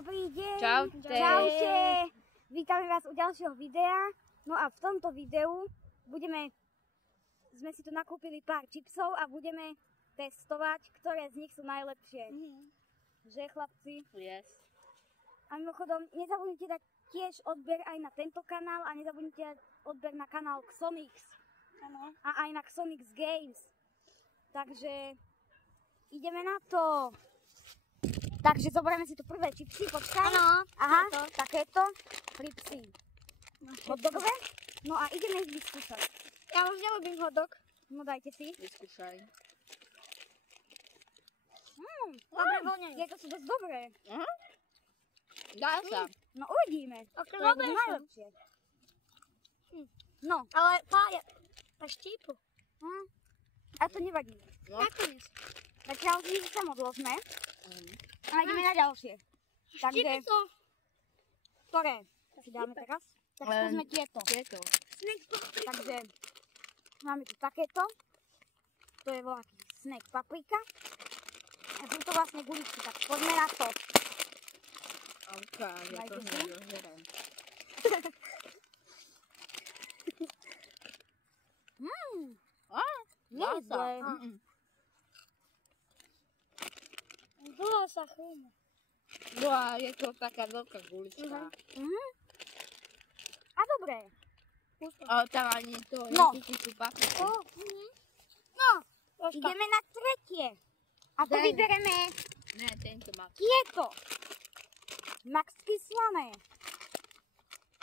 Dobrý deň. Čaute. Čaute. Vítame vás u ďalšieho videa. No a v tomto videu sme si tu nakúpili pár čipsov a budeme testovať, ktoré z nich sú najlepšie. Že chlapci? Yes. A mimochodom, nezabudnite dať tiež odber aj na tento kanál a nezabudnite dať odber na kanál Xonix. Áno. A aj na Xonix Games. Takže ideme na to. Takže zoberieme si tu prvé čipsy, počkaj. Áno. Aha, takéto fripsy. Hotdogové? No a ideme ich vyskúšať. Ja už neľúbim hotdog. No dajte si. Vyskúšaj. Dobre voňajú. Tieto sú dosť dobré. Dá sa. No uvidíme. Aké To je dobré sú. najlepšie. No. Ale pája. A štípu. A to nevadí. No. Nakoniec. Zatiaľ si sem odložme. A ideme na ďalšie. Takže, Štípy sú. ktoré si dáme teraz? Tak skúsme tieto. Tieto. Takže máme tu takéto. To je voľaký snack paprika. A sú to vlastne guličky, tak poďme na to. Ok, ja to Dajte si. nedožerám. Nie je Dá sa. zlé. Dlho sa chrúma. No a je to taká veľká gulička. A dobré. Ale tam ani to No. necíti tú papriku. No, ideme na tretie. A to Daj. vybereme Ne, tento má. tieto. Maxky slané.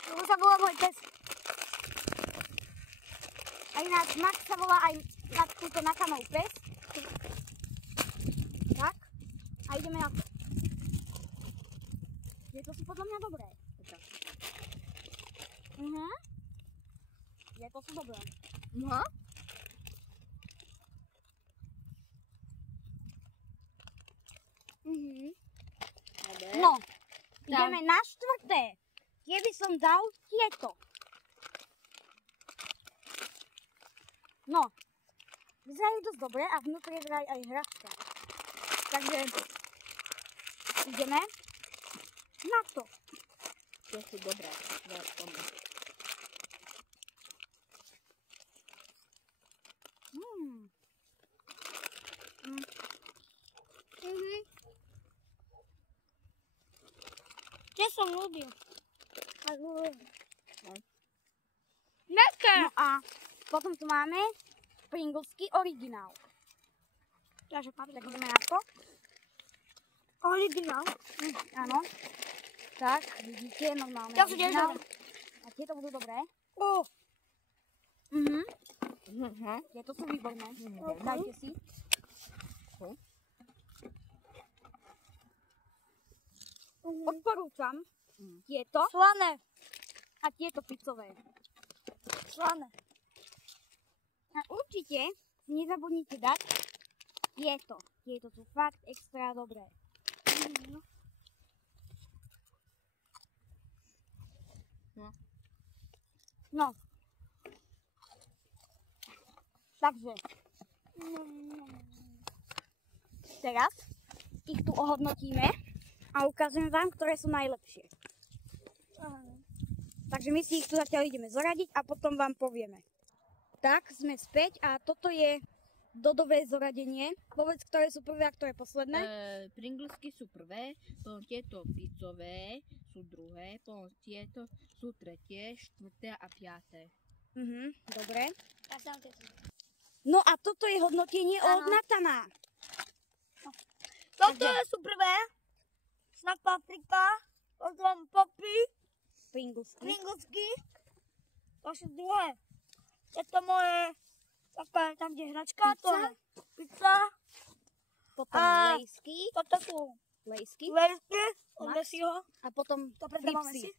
To sa volá môj pes. A ináč Max sa volá aj na kanál pes. Tak. A ideme na to. Tieto sú podľa mňa dobré. Tieto sú dobré. Aha. No, ideme na štvrté. Tie by som dal tieto. No, vyzerajú dosť dobre a vnútri je vraj aj hračka. Takže ideme na to. To sú dobré. Dá tomu. Tie som ľúbil. No a potom tu máme Pringlesky originál. Takže Tak ideme na to. originál. Áno. Tak, vidíte, normálne Ja sú tiež originál. dobré. A tieto budú dobré. Aha. Tieto sú výborné. Dajte si. Odporúčam tieto Slané. a tieto pizzové. Slané. A určite si nezabudnite dať tieto. Tieto sú fakt extra dobré. No. Takže. Teraz ich tu ohodnotíme a ukážem vám, ktoré sú najlepšie. Takže my si ich tu zatiaľ ideme zoradiť a potom vám povieme. Tak, sme späť a toto je dodové zoradenie. Povedz, ktoré sú prvé a ktoré posledné. Pringlesky sú prvé, potom tieto pizzové sú druhé, potom tieto sú tretie, štvrté a piaté. Dobre. Tak tam tieto. No a toto je hodnotenie od Áno. Natana. Toto sú prvé. Snack paprika. Potom popy. Pringlesky. Pringlesky. To sú druhé. Je to moje také, tam kde je hračka. Pizza. To je pizza. Potom A- lejsky. Toto sú Lejsky. lejsky. Od Max. Messiho. A potom To predávame fripsy. si.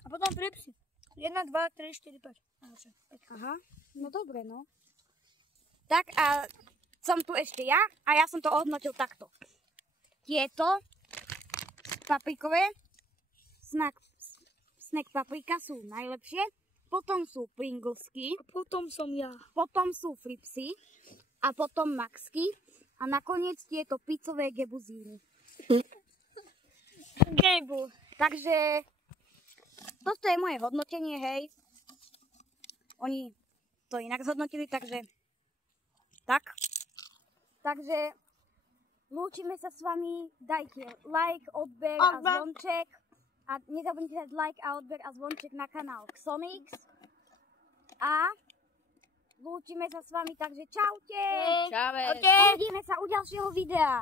A potom fripsy. 1, 2, 3, 4, 5. Aha, no dobre, no. Tak a som tu ešte ja a ja som to ohodnotil takto. Tieto paprikové snack paprika sú najlepšie, potom sú Pringlesky, A potom som ja. potom sú fripsy a potom Maxky a nakoniec tieto pizzové gebuzíny. Gejbu. Takže toto je moje hodnotenie, hej. Oni to inak zhodnotili, takže tak. Takže lúčime sa s vami, dajte like, odber a zvonček. A nezabudnite dať like a odber a zvonček na kanál Xonix. A lúčime sa s vami, takže čaute. Čave. Okay. Uvidíme sa u ďalšieho videa.